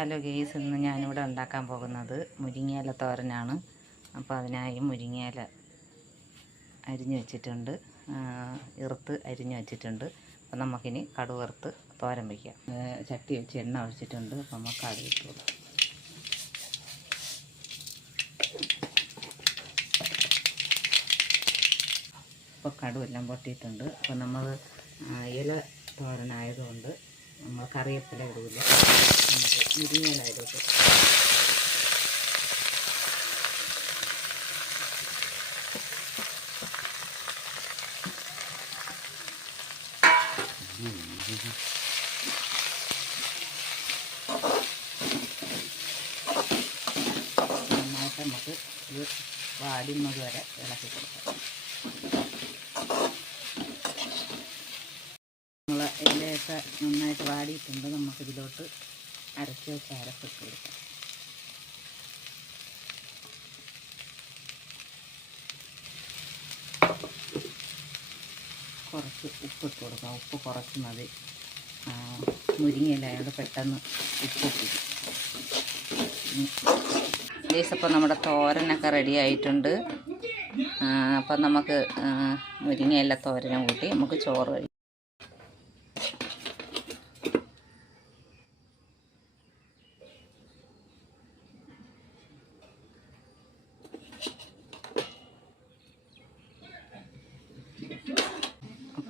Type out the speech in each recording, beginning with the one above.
Hello guys ഇന്ന് ഞാനിവിടെ ഉണ്ടാക്കാൻ പോകുന്നത് മുരിങ്ങയില തോരനാണ്. അപ്പോൾ അതിനായി മുരിങ്ങയില അരിഞ്ഞു വെച്ചിട്ടുണ്ട്. ഇറുത്ത് അരിഞ്ഞു വെച്ചിട്ടുണ്ട്. അപ്പോൾ നമുക്കിനി കടുവറുത്ത് തോരൻ വയ്ക്കാം ചട്ടി വെച്ച് എണ്ണ ഒഴിച്ചിട്ടുണ്ട്. അപ്പോൾ നമുക്ക് കടുക് ഇട്ട് ഇപ്പോൾ കടുവെല്ലാം പൊട്ടിയിട്ടുണ്ട്. അപ്പോൾ നമ്മൾ ഇല തോരനായതുകൊണ്ട് നമ്മൾ കറിവേപ്പില ഇടില്ല നമുക്ക് മുരിങ്ങയിലായതുകൊണ്ട് നന്നായിട്ട് നമുക്ക് ഇത് വാടുന്നത് വരെ ഇളക്കി കൊടുക്കാം നമ്മൾ ഇലയൊക്കെ നന്നായിട്ട് വാടിയിട്ടുണ്ട്. നമുക്കിതിലോട്ട് അരച്ച് വെച്ച് അരപ്പിട്ട് കൊടുക്കാം. കുറച്ച് ഉപ്പിട്ട് കൊടുക്കാം. ഉപ്പ് കുറച്ച് മതി. മുരിങ്ങയില്ല മുരിങ്ങയിലായതുകൊണ്ട് പെട്ടെന്ന് ഉപ്പ് ഗൈസ് അപ്പോൾ നമ്മുടെ തോരനൊക്കെ റെഡി ആയിട്ടുണ്ട്. അപ്പം നമുക്ക് മുരിങ്ങയില തോരനും കൂട്ടി നമുക്ക് ചോറ് കഴിക്കാം.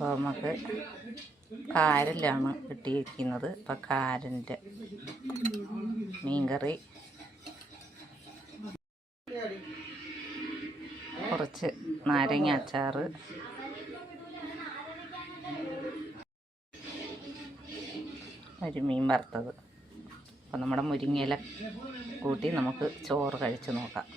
അപ്പോൾ നമുക്ക് കാരലാണ് കിട്ടിയിരിക്കുന്നത്. അപ്പോൾ കാരന്റെ മീൻകറി. കുറച്ച് നാരങ്ങ അച്ചാറ് ഒരു മീൻ വറുത്തത്. അപ്പോൾ നമ്മുടെ മുരിങ്ങയില കൂട്ടി നമുക്ക് ചോറ് കഴിച്ച് നോക്കാം.